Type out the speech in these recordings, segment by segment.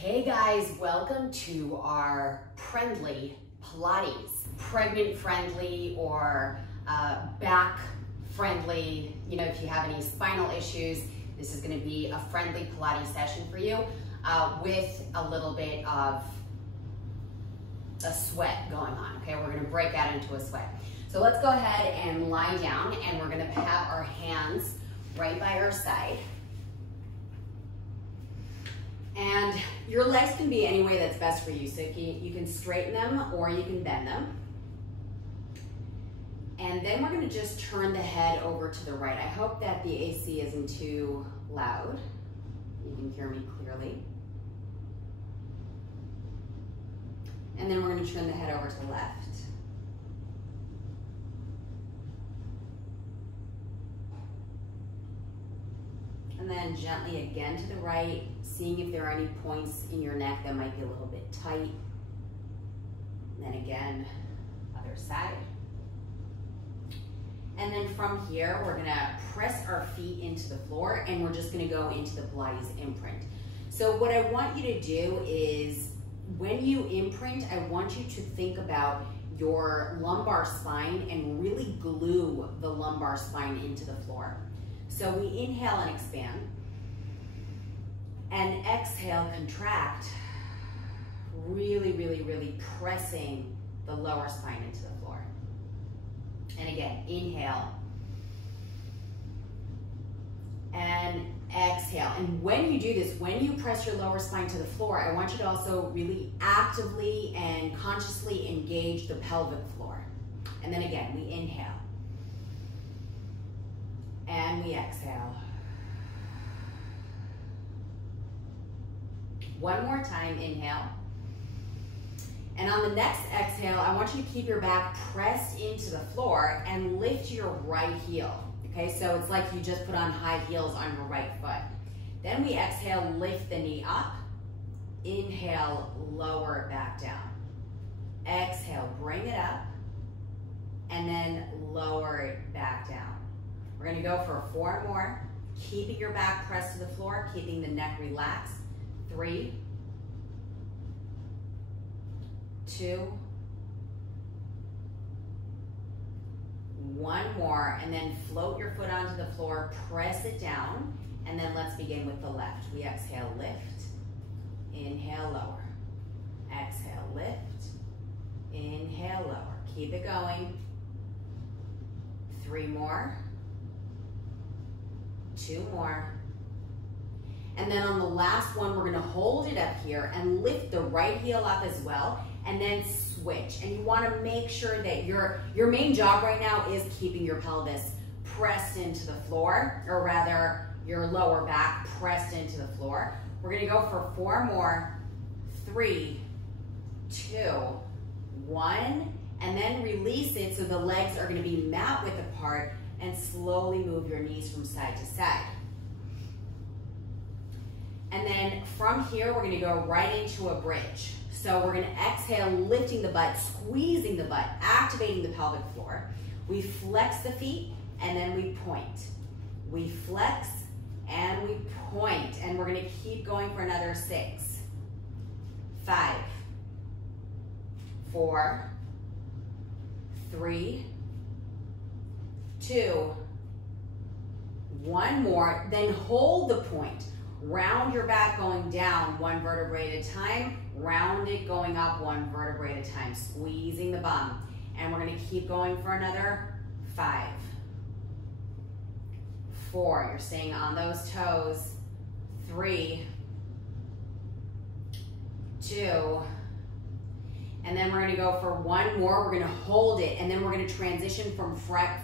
Hey guys, welcome to our friendly Pilates. Pregnant friendly or back friendly. You know, if you have any spinal issues, this is going to be a friendly Pilates session for you with a little bit of a sweat going on. Okay, we're going to break out into a sweat. So let's go ahead and lie down, and we're going to have our hands right by our side. And your legs can be any way that's best for you. So you can straighten them or you can bend them. And then we're going to just turn the head over to the right. I hope that the AC isn't too loud. You can hear me clearly. And then we're going to turn the head over to the left. And then gently again to the right, seeing if there are any points in your neck that might be a little bit tight. And then again, other side. And then from here, we're gonna press our feet into the floor, and we're just gonna go into the Pilates imprint. So what I want you to do is, when you imprint, I want you to think about your lumbar spine and really glue the lumbar spine into the floor. So we inhale and expand, and exhale, contract, really, really, really pressing the lower spine into the floor. And again, inhale, and exhale. And when you do this, when you press your lower spine to the floor, I want you to also really actively and consciously engage the pelvic floor. And then again, we inhale. And we exhale. One more time, inhale. And on the next exhale, I want you to keep your back pressed into the floor and lift your right heel. Okay, so it's like you just put on high heels on your right foot. Then we exhale, lift the knee up. Inhale, lower it back down. Exhale, bring it up. And then lower it back down. We're gonna go for 4 more, keeping your back pressed to the floor, keeping the neck relaxed. 3, 2, 1 more, and then float your foot onto the floor, press it down, and then let's begin with the left. We exhale, lift, inhale, lower. Exhale, lift, inhale, lower. Keep it going. 3 more. 2 more. And then on the last one, we're gonna hold it up here and lift the right heel up as well, and then switch. And you wanna make sure that your main job right now is keeping your pelvis pressed into the floor, or rather your lower back pressed into the floor. We're gonna go for 4 more, 3, 2, 1, and then release it so the legs are gonna be mat width apart, and slowly move your knees from side to side. And then from here, we're gonna go right into a bridge. So we're gonna exhale, lifting the butt, squeezing the butt, activating the pelvic floor. We flex the feet, and then we point. We flex, and we point. And we're gonna keep going for another 6, 5, 4, 3, 2, 1 more, then hold the point. Round your back going down 1 vertebrae at a time, round it going up 1 vertebrae at a time, squeezing the bum. And we're gonna keep going for another 5, 4, you're staying on those toes, 3, 2, and then we're gonna go for 1 more. We're gonna hold it, and then we're gonna transition from flex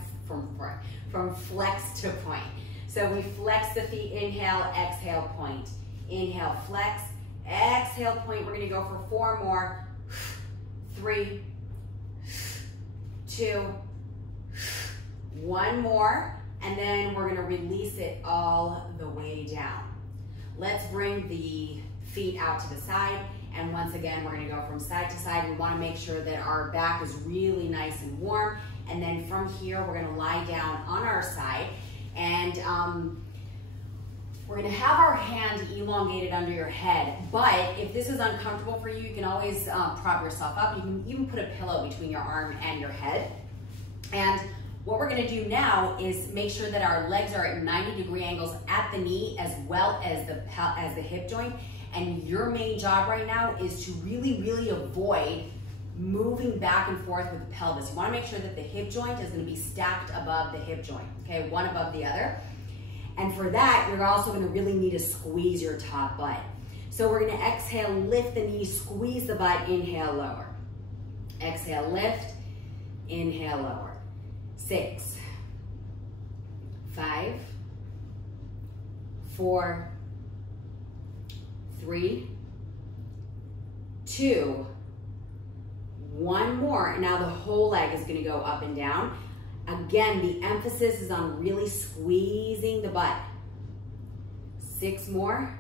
to point. So we flex the feet, inhale, exhale, point. Inhale, flex, exhale, point. We're gonna go for 4 more, 3, 2, 1 more, and then we're gonna release it all the way down. Let's bring the feet out to the side, and once again, we're gonna go from side to side. We wanna make sure that our back is really nice and warm, and then from here, we're gonna lie down on our side, and we're We're gonna have our hand elongated under your head, but if this is uncomfortable for you, you can always prop yourself up. You can even put a pillow between your arm and your head. And what we're gonna do now is make sure that our legs are at 90-degree angles at the knee as well as the hip joint. And your main job right now is to really, really avoid moving back and forth with the pelvis. You wanna make sure that the hip joint is gonna be stacked above the hip joint, okay? One above the other. And for that, you're also gonna really need to squeeze your top butt. So we're gonna exhale, lift the knee, squeeze the butt, inhale, lower. Exhale, lift, inhale, lower. 6, 5, 4, 3, 2, 1 more. And now the whole leg is gonna go up and down. Again, the emphasis is on really squeezing the butt. 6 more.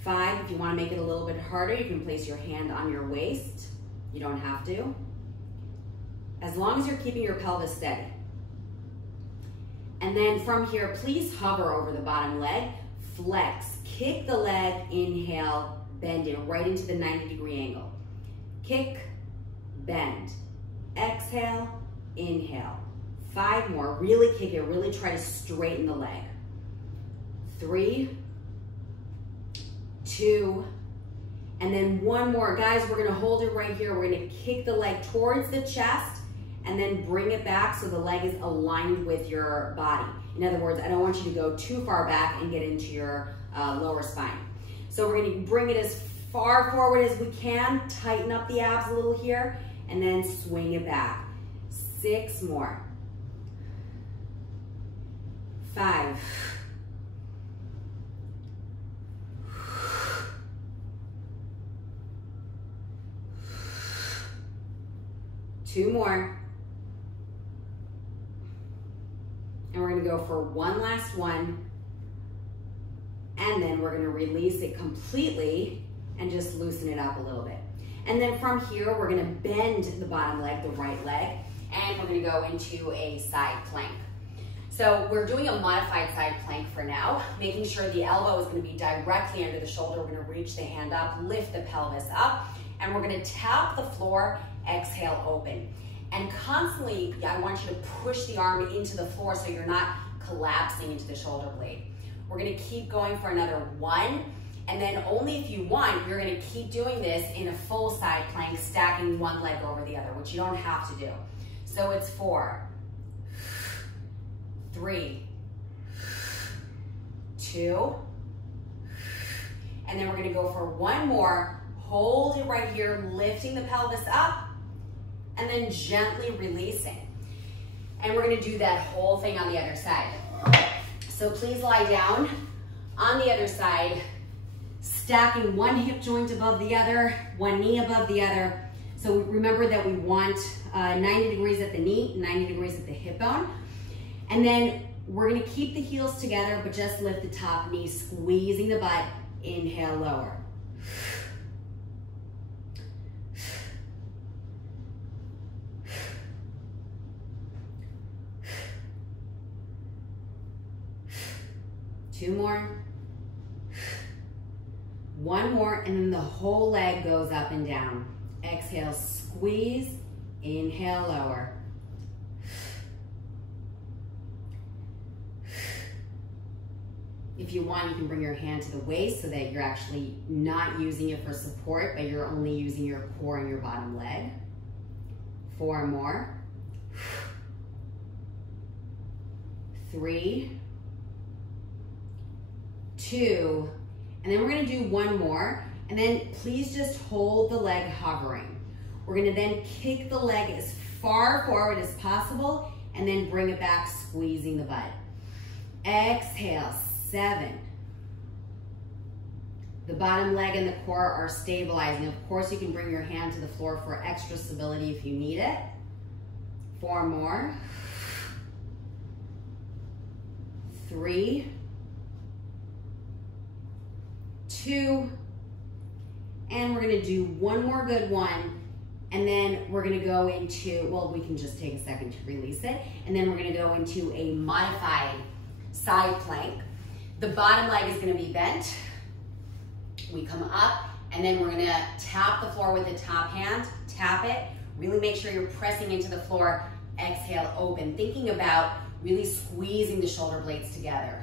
5, if you wanna make it a little bit harder, you can place your hand on your waist. You don't have to. As long as you're keeping your pelvis steady. And then from here, please hover over the bottom leg, flex, kick the leg, inhale, bend it right into the 90-degree angle. Kick, bend, exhale, inhale. 5 more, really kick it, really try to straighten the leg. 3, 2, and then 1 more. Guys, we're gonna hold it right here. We're gonna kick the leg towards the chest and then bring it back so the leg is aligned with your body. In other words, I don't want you to go too far back and get into your lower spine. So we're gonna bring it as far forward as we can, tighten up the abs a little here, and then swing it back. 6 more. 5. 2 more. And we're gonna go for 1 last one. And then we're gonna release it completely and just loosen it up a little bit. And then from here, we're gonna bend the bottom leg, the right leg, and we're gonna go into a side plank. So we're doing a modified side plank for now, making sure the elbow is gonna be directly under the shoulder. We're gonna reach the hand up, lift the pelvis up, and we're gonna tap the floor, exhale, open. And constantly, I want you to push the arm into the floor so you're not collapsing into the shoulder blade. We're gonna keep going for another 1, and then only if you want, you're gonna keep doing this in a full side plank, stacking one leg over the other, which you don't have to do. So it's 4, 3, 2, and then we're gonna go for 1 more. Hold it right here, lifting the pelvis up, and then gently releasing. And we're gonna do that whole thing on the other side. So please lie down on the other side, stacking one hip joint above the other, one knee above the other. So remember that we want 90 degrees at the knee, 90 degrees at the hip bone. And then we're gonna keep the heels together, but just lift the top knee, squeezing the butt. Inhale, lower. Two more. 1 more, and then the whole leg goes up and down. Exhale, squeeze. Inhale, lower. If you want, you can bring your hand to the waist so that you're actually not using it for support, but you're only using your core and your bottom leg. 4 more. 3, 2, and then we're gonna do 1 more, and then please just hold the leg hovering. We're gonna then kick the leg as far forward as possible, and then bring it back, squeezing the butt. Exhale, 7. The bottom leg and the core are stabilizing. Of course, you can bring your hand to the floor for extra stability if you need it. 4 more. 3, 2, and we're gonna do 1 more good one, and then we're gonna go into, well, we can just take a second to release it, and then we're gonna go into a modified side plank. The bottom leg is gonna be bent. We come up, and then we're gonna tap the floor with the top hand, tap it. Really make sure you're pressing into the floor. Exhale, open. Thinking about really squeezing the shoulder blades together.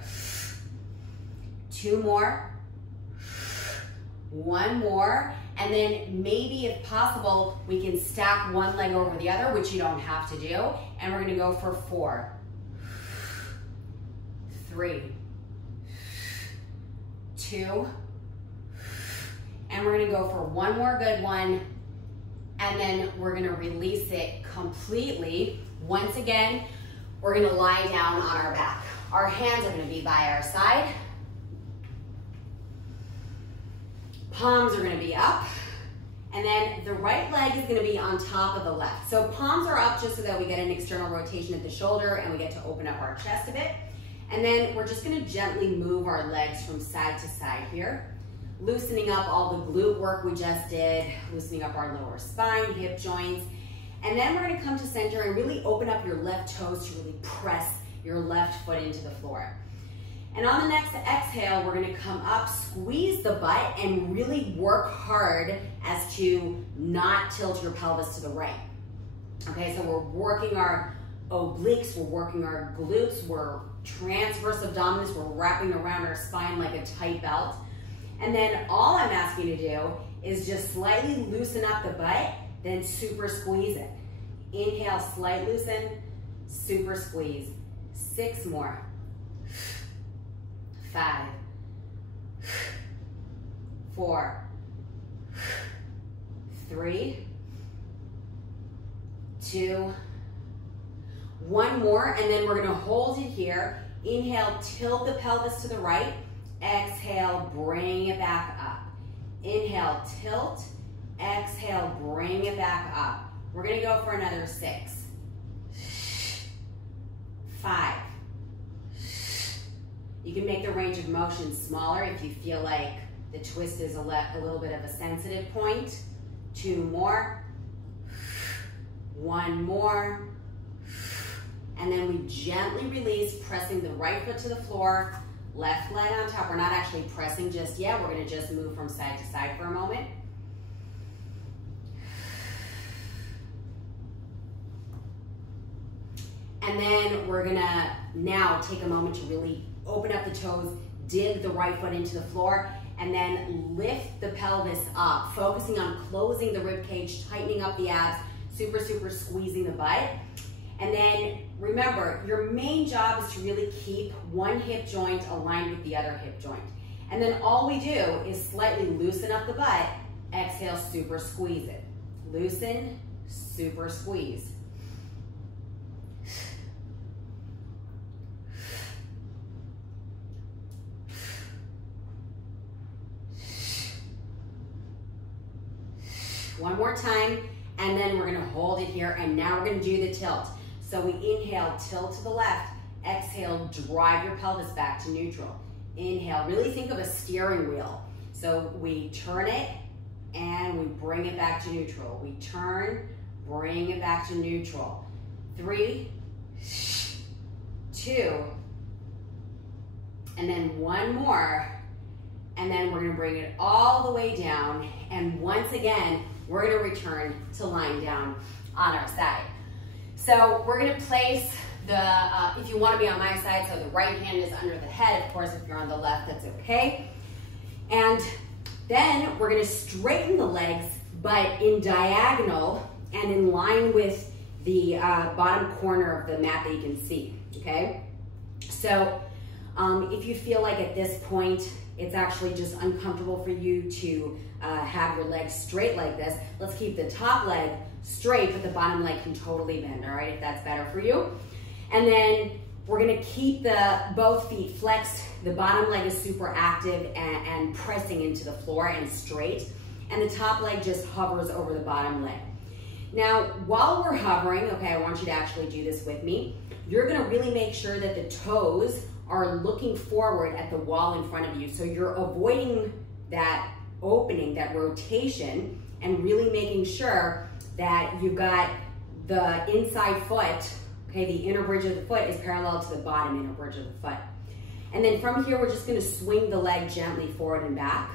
2 more. 1 more. And then maybe if possible, we can stack one leg over the other, which you don't have to do. And we're gonna go for 4, 3, 2, and we're gonna go for 1 more good one, and then we're gonna release it completely. Once again, we're gonna lie down on our back. Our hands are gonna be by our side. Palms are gonna be up, and then the right leg is gonna be on top of the left. So palms are up just so that we get an external rotation at the shoulder and we get to open up our chest a bit. And then we're just gonna gently move our legs from side to side here. Loosening up all the glute work we just did, loosening up our lower spine, hip joints. And then we're gonna come to center and really open up your left toes to really press your left foot into the floor. And on the next exhale, we're gonna come up, squeeze the butt, and really work hard as to not tilt your pelvis to the right. Okay, so we're working our obliques, we're working our glutes, we're transverse abdominis, we're wrapping around our spine like a tight belt. And then all I'm asking you to do is just slightly loosen up the butt, then super squeeze it. Inhale, slight loosen, super squeeze. 6 more. 5, 4, 3, 2, 1 more, and then we're gonna hold it here. Inhale, tilt the pelvis to the right. Exhale, bring it back up. Inhale, tilt. Exhale, bring it back up. We're gonna go for another 6, 5. You can make the range of motion smaller if you feel like the twist is a little bit of a sensitive point. 2 more. 1 more. And then we gently release, pressing the right foot to the floor, left leg on top. We're not actually pressing just yet. We're gonna just move from side to side for a moment. And then we're gonna now take a moment to really open up the toes, dig the right foot into the floor, and then lift the pelvis up, focusing on closing the rib cage, tightening up the abs, super, super squeezing the butt. And then remember, your main job is to really keep one hip joint aligned with the other hip joint. And then all we do is slightly loosen up the butt, exhale, super squeeze it. Loosen, super squeeze. One more time, and then we're gonna hold it here, and now we're gonna do the tilt. So we inhale, tilt to the left. Exhale, drive your pelvis back to neutral. Inhale, really think of a steering wheel. So we turn it, and we bring it back to neutral. We turn, bring it back to neutral. 3, 2, and then 1 more. And then we're gonna bring it all the way down. And once again, we're gonna return to lying down on our side. So we're gonna place the, if you wanna be on my side, so the right hand is under the head. Of course, if you're on the left, that's okay. And then we're gonna straighten the legs, but in diagonal and in line with the bottom corner of the mat that you can see, okay? So if you feel like at this point, it's actually just uncomfortable for you to have your legs straight like this, let's keep the top leg straight, but the bottom leg can totally bend, all right, if that's better for you. And then we're gonna keep both feet flexed. The bottom leg is super active and pressing into the floor and straight, and the top leg just hovers over the bottom leg. Now, while we're hovering, okay, I want you to actually do this with me. You're gonna really make sure that the toes are looking forward at the wall in front of you. So you're avoiding that opening, that rotation, and really making sure that you've got the inside foot, okay, the inner bridge of the foot is parallel to the bottom inner bridge of the foot. And then from here, we're just gonna swing the leg gently forward and back.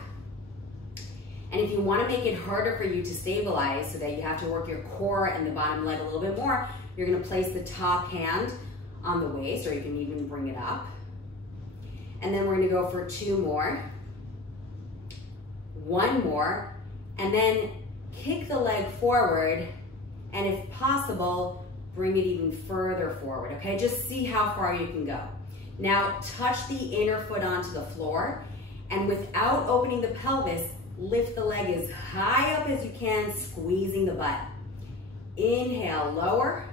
And if you wanna make it harder for you to stabilize so that you have to work your core and the bottom leg a little bit more, you're gonna place the top hand on the waist, or you can even bring it up. And then we're gonna go for 2 more. 1 more, and then kick the leg forward, and if possible, bring it even further forward, okay? Just see how far you can go. Now, touch the inner foot onto the floor, and without opening the pelvis, lift the leg as high up as you can, squeezing the butt. Inhale, lower.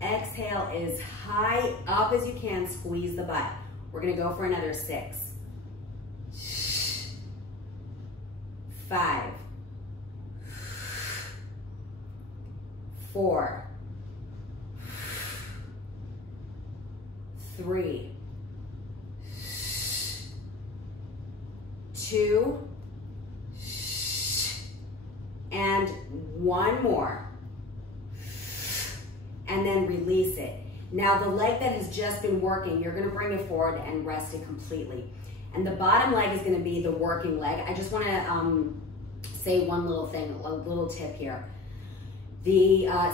Exhale as high up as you can, squeeze the butt. We're gonna go for another 6. 5, 4, 3, 2, and 1 more. And then release it. Now the leg that has just been working, you're gonna bring it forward and rest it completely. And the bottom leg is gonna be the working leg. I just wanna say one little thing, a little tip here.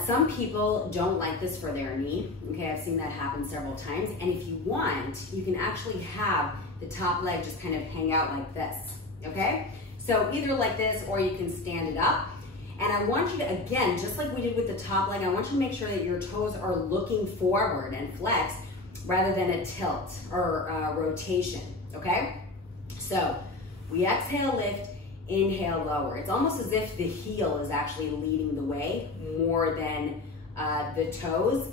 Some people don't like this for their knee. Okay, I've seen that happen several times. And if you want, you can actually have the top leg just kind of hang out like this, okay? So either like this, or you can stand it up. And I want you to, again, just like we did with the top leg, I want you to make sure that your toes are looking forward and flexed rather than a tilt or rotation, okay? So we exhale, lift, inhale, lower. It's almost as if the heel is actually leading the way more than the toes,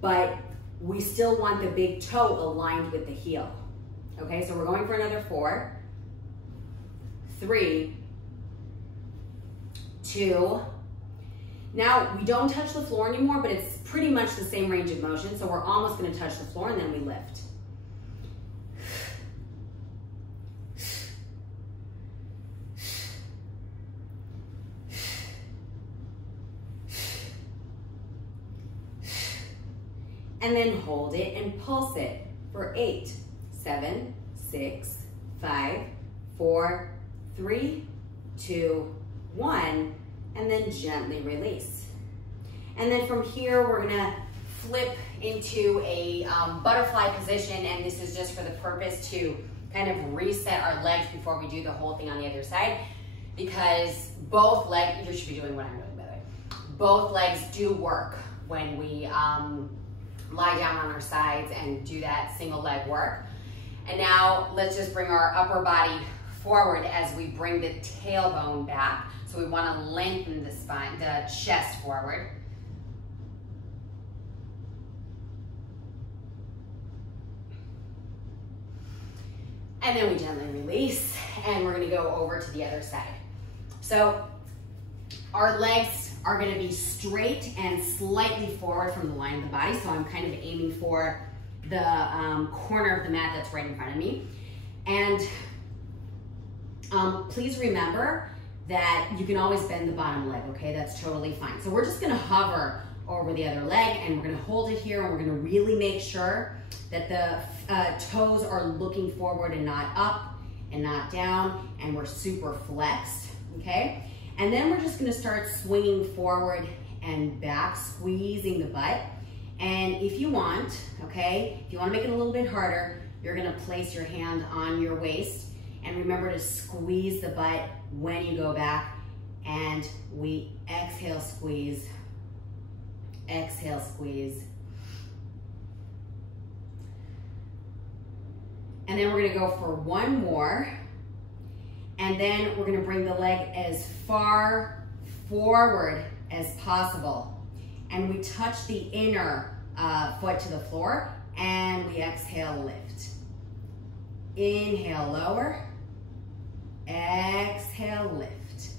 but we still want the big toe aligned with the heel. Okay, so we're going for another 4, 3, 2. Now, we don't touch the floor anymore, but it's pretty much the same range of motion, so we're almost gonna touch the floor, and then we lift. And then hold it and pulse it for 8, 7, 6, 5, 4, 3, 2, 1, and then gently release. And then from here, we're gonna flip into a butterfly position, and this is just for the purpose to kind of reset our legs before we do the whole thing on the other side, because both legs, you should be doing what I'm doing, by the way. Both legs do work when we lie down on our sides and do that single leg work. And now let's just bring our upper body forward as we bring the tailbone back. So we want to lengthen the spine, the chest forward. And then we gently release, and we're gonna go over to the other side. So our legs are gonna be straight and slightly forward from the line of the body. So I'm kind of aiming for the corner of the mat that's right in front of me. And please remember that you can always bend the bottom leg, okay? That's totally fine. So we're just gonna hover over the other leg, and we're gonna hold it here, and we're gonna really make sure that the toes are looking forward and not up and not down, and we're super flexed, okay? And then we're just gonna start swinging forward and back, squeezing the butt. And if you want, okay, if you wanna make it a little bit harder, you're gonna place your hand on your waist, and remember to squeeze the butt when you go back, and we exhale, squeeze, exhale, squeeze. And then we're gonna go for 1 more. And then we're gonna bring the leg as far forward as possible. And we touch the inner foot to the floor, and we exhale, lift. Inhale, lower. Exhale, lift.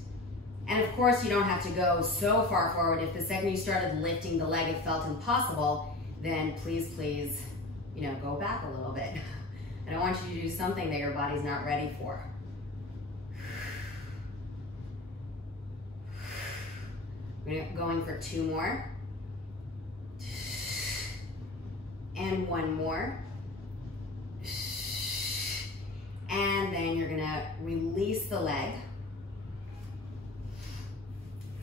And of course, you don't have to go so far forward. If the second you started lifting the leg, it felt impossible, then please, please, go back a little bit. I don't want you to do something that your body's not ready for. We're going for 2 more. And 1 more. And then you're gonna release the leg.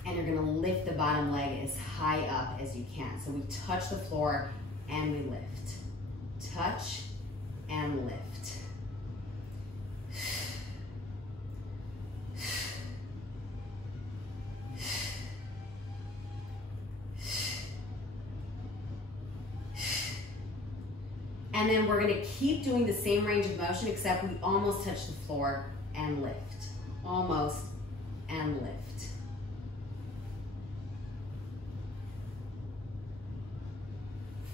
And you're gonna lift the bottom leg as high up as you can. So we touch the floor and we lift. Touch and lift. And then we're gonna keep doing the same range of motion, except we almost touch the floor and lift. Almost and lift.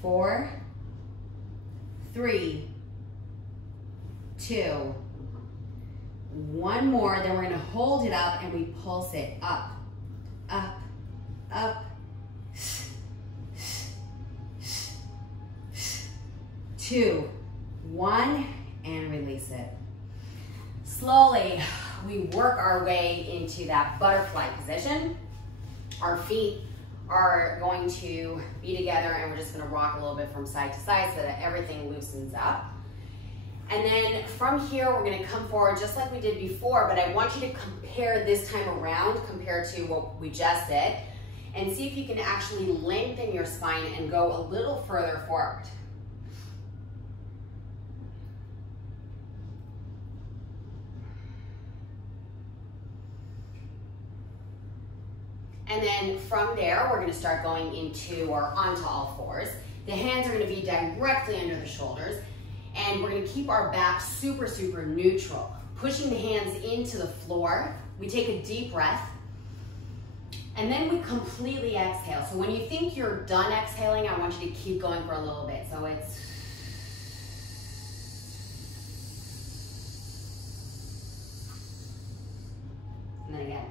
4, 3, 2, 1 more. Then we're gonna hold it up and we pulse it up, up, up. 2, 1, and release it. Slowly, we work our way into that butterfly position. Our feet are going to be together and we're just gonna rock a little bit from side to side so that everything loosens up. And then from here, we're gonna come forward just like we did before, but I want you to compare this time around compared to what we just did and see if you can actually lengthen your spine and go a little further forward. And then from there, we're gonna start going into or onto all fours. The hands are gonna be directly under the shoulders, and we're gonna keep our back super, super neutral. Pushing the hands into the floor. We take a deep breath, and then we completely exhale. So when you think you're done exhaling, I want you to keep going for a little bit. So it's... and then again.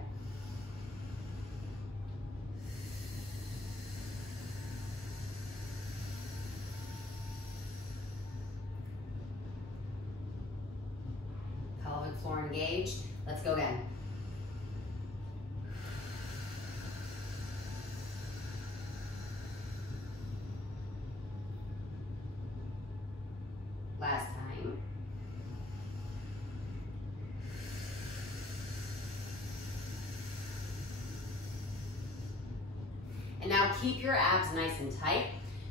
Pelvic floor engaged. Let's go again. Last time. And now keep your abs nice and tight.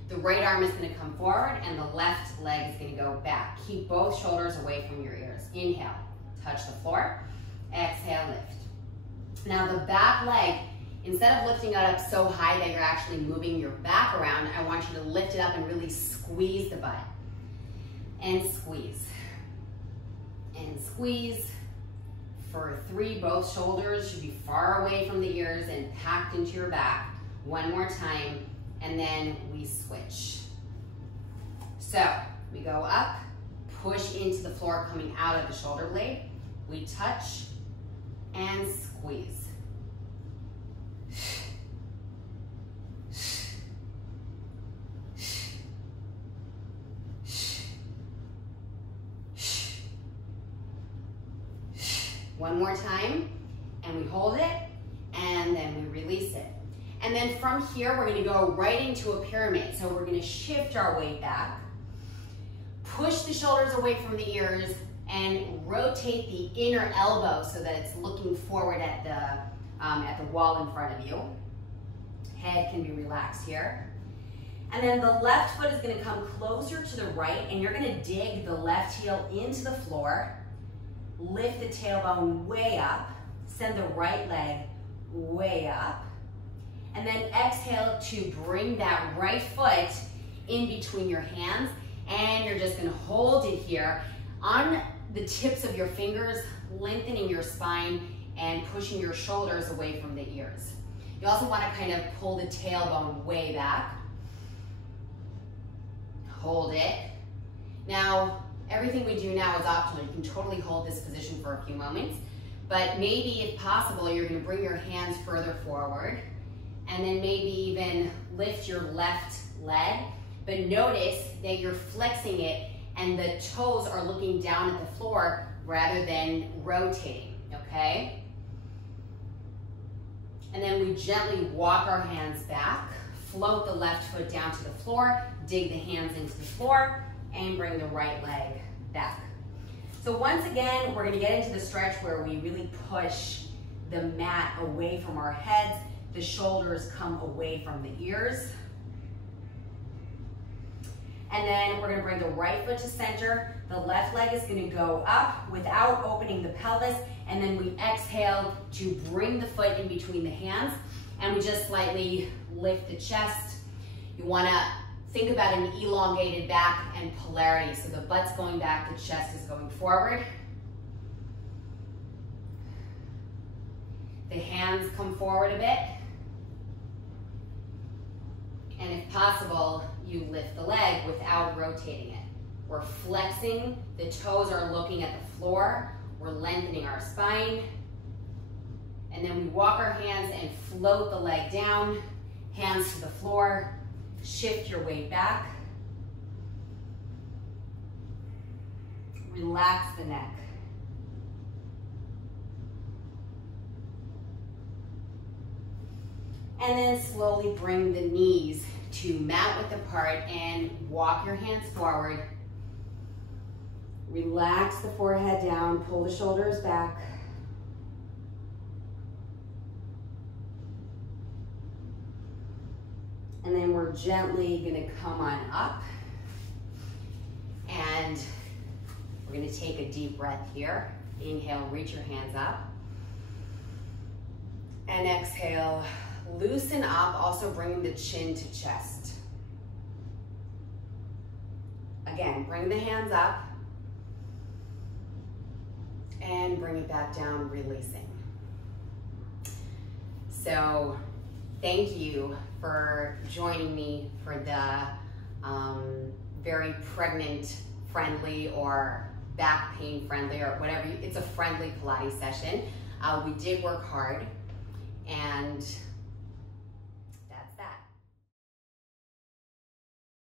The right arm is going to come forward and the left leg is going to go back. Keep both shoulders away from your ears. Inhale, touch the floor. Exhale, lift. Now the back leg, instead of lifting it up so high that you're actually moving your back around, I want you to lift it up and really squeeze the butt. And squeeze. And squeeze. For 3, both shoulders should be far away from the ears and packed into your back. One more time, and then we switch. So we go up, push into the floor coming out of the shoulder blade. We touch and squeeze. One more time, and we hold it, and then we release it. And then from here, we're gonna go right into a pyramid. So we're gonna shift our weight back, push the shoulders away from the ears, and rotate the inner elbow so that it's looking forward at the wall in front of you. Head can be relaxed here. And then the left foot is gonna come closer to the right, and you're gonna dig the left heel into the floor, lift the tailbone way up, send the right leg way up, and then exhale to bring that right foot in between your hands, and you're just gonna hold it here on the tips of your fingers, lengthening your spine and pushing your shoulders away from the ears. You also wanna kind of pull the tailbone way back. Hold it. Now, everything we do now is optional. You can totally hold this position for a few moments, but maybe if possible, you're gonna bring your hands further forward and then maybe even lift your left leg, but notice that you're flexing it and the toes are looking down at the floor rather than rotating, okay? And then we gently walk our hands back, float the left foot down to the floor, dig the hands into the floor, and bring the right leg back. So So once again, we're gonna get into the stretch where we really push the mat away from our heads. The shoulders come away from the ears. And then we're gonna bring the right foot to center. The left leg is gonna go up without opening the pelvis. And then we exhale to bring the foot in between the hands. And we just slightly lift the chest. You wanna think about an elongated back and polarity. So the butt's going back, the chest is going forward. The hands come forward a bit. And if possible, you lift the leg without rotating it. We're flexing, the toes are looking at the floor, we're lengthening our spine. And then we walk our hands and float the leg down, hands to the floor, shift your weight back. Relax the neck. And then slowly bring the knees to mat width apart and walk your hands forward. Relax the forehead down, pull the shoulders back. And then we're gently gonna come on up. And we're gonna take a deep breath here. Inhale, reach your hands up. And exhale, loosen up, also bringing the chin to chest. Again, bring the hands up and bring it back down, releasing. So thank you for joining me for the very pregnant friendly or back pain friendly or whatever, it's a friendly Pilates session. We did work hard, and